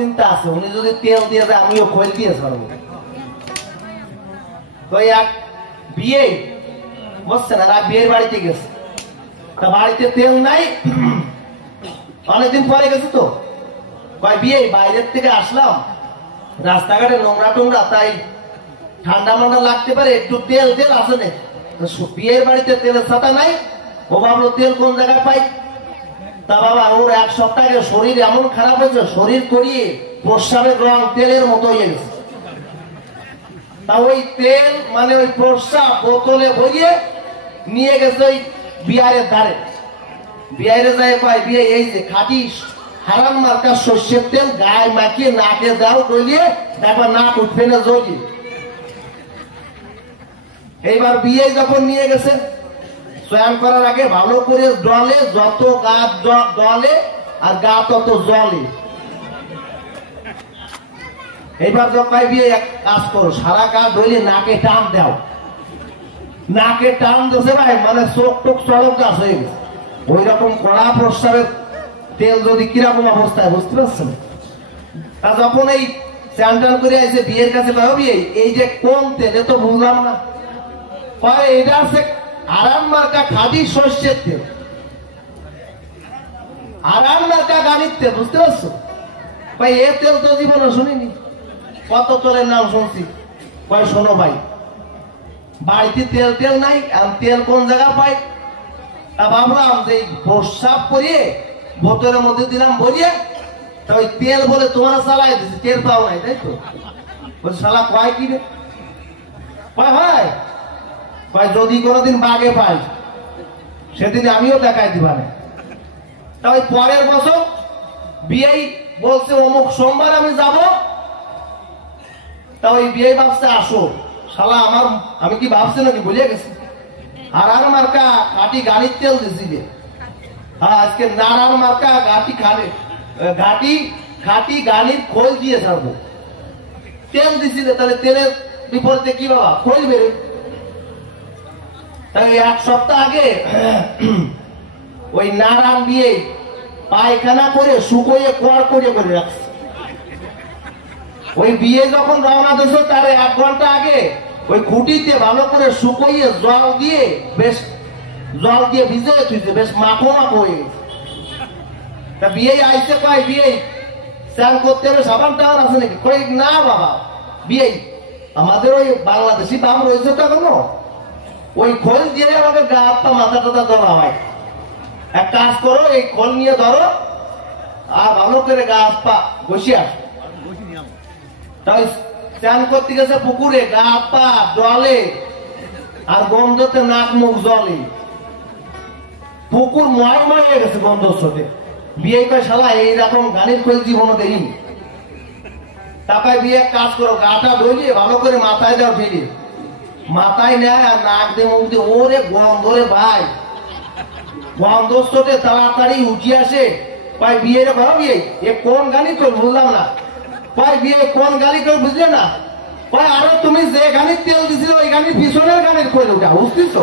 চিন্তা আছে, উনি যদি তেল দিয়ে যায় আমিও খোল দিয়ে ছাড়বো। তো এক বিয়ে বুঝছেন, আর বিয়ের বাড়িতে গেছে, তা বাড়িতে তেল নাই, অনেকদিন পরে গেছে তো, কয় বিয়ে বাইরের থেকে আসলাম, রাস্তাঘাটে নোংরা টোংরা, তাই ঠান্ডা মান্ডা লাগতে পারে, একটু তেল তেল আসে না। বিয়ের বাড়িতে তেলের ছাতা নাই, ও ভাবলো তেল কোন জায়গায় পাই। তা বাবা ওর এক সপ্তাহ আগে শরীর এমন খারাপ হয়েছে, শরীর করিয়ে প্রস্রাবের রং তেলের মতো হয়ে গেছে। তা ওই তেল মানে ওই প্রস্রাব বোতলে ভরিয়ে নিয়ে গেছে ওই বিয়ারের ধারে। বিয়ারে যায় পায় বিয়ে এই যে খাঁটি হারাম মার্কা সর্ষের তেল গায়ে মাখিয়ে নাকে দাও গলিয়ে, দেখো নাক উঠবে না জ্বলিয়ে। এইবার বিয়ে যখন নিয়ে গেছে, স্নান করার আগে ভালো করে জলে, যত গা জলে আর গা তত জলে। এইবার যখন বিয়ে এক কাজ করো, সারা গা ধরে নাকে টান দাও। নাকে টান দিয়েছে ভাই, মানে চোখ টোক চলক গাছ হয়ে গেছে। ওই রকম কড়া প্রস্রাবের তেল যদি কিরকম অবস্থায়, বুঝতে পারছেন? তা যখন এই স্নান টান করে আসে বিয়ের কাছে, বিয়ে এই যে কোন তেল এ তো বুঝলাম না। এটা আছে আরাম মার্কা খাঁটি সর্ষের তেল, আরাম মার্কা গাড়ির তেল, বুঝতে পারছো ভাই? এ তেল তো জীবনে শুনিনি, কত তেলের নাম শুনছি। কয় শোনো ভাই, বাড়িতে তেল তেল নাই, আর তেল কোন জায়গা পাই? তা ভাবলাম যে প্রস্রাব করিয়ে বোতলের মধ্যে দিলাম ভরিয়ে, তা ওই তেল বলে তোমার চালাই দিচ্ছে, তেল পাও নাই, তাই তো? বলছে শালা কয় কি রে? কয় হয় ভাই যদি কোনোদিন বাগে পাই সেদিন আমিও দেখাই দিবানে। তা ওই পরের বছর বিয়ে বলছে অমুক সোমবার আমি যাব। তা ওই বিয়ে ভাবছে আসো, শালা আমার আমি কি ভাবছি নাকি ভুলে গেছি। আর আর মার্কা ঘাটি গাড়ির তেল দিছিলে, আজকে নারার মার্কা ঘাটি ঘাটি ঘাটি গাড়ির খোল দিয়ে ছাড়বো। তেল দিছিলে, তাহলে তেলের বিপরীতে কি বাবা? খোল বেরো। তাই এক সপ্তাহ আগে ওই নারায়ণ বিয়ে পায়খানা করে শুকোয়ে কর করে রাখছে। ওই বিয়ে যখন রওনা দিয়েছে তার 1 ঘন্টা আগে ওই খুঁটিতে ভালো করে শুকোইয়ে জল দিয়ে ভিজে থুইছে, বেশ মাখো মাখো হয়ে গেছে। তা বিয়ে আইসে, কয় বিয়ে স্নান করতে হবে, সাবান টাবান আছে নাকি? কই না বাবা, বিয়ে আমাদের ওই বাংলাদেশি দাম রয়েছে তো এখনো, ওই খোল দিয়ে আমাকে গা হাত পা মাথা টাথা ধরা হয়। এক কাজ করো, এই খোল নিয়ে ধরো আর ভালো করে গা হাত পা বসে আস। তাই স্নান করতে গেছে পুকুরে, গা হাত পা জলে আর গন্ধতে নাক মুখ জলে, পুকুর ময় হয়ে গেছে গন্ধর সাথে। বিয়ে কয় শালা এইরকম গানের খোল জীবনও দেখিনি। তারপরে বিয়ে কাজ করো, গাটা ধরিয়ে ভালো করে মাথায় দাও, ফেলে মাথায় নেয় আর নাক দিয়ে মুখ দিয়ে, ওরে গন্ধরে ভাই, গন্ধর সাথে তাড়াতাড়ি উঠে আসে। কয় বিয়ে রে ভালো বিয়ে, এ কোন গানই তোর বুঝলাম না। কয় বিয়ে কোন গাড়ি তোর বুঝলে না? কয় আরো তুমি যে গানের তেল দিছিল ওই গানের পিছনের গানের খোল ওটা, বুঝছিস?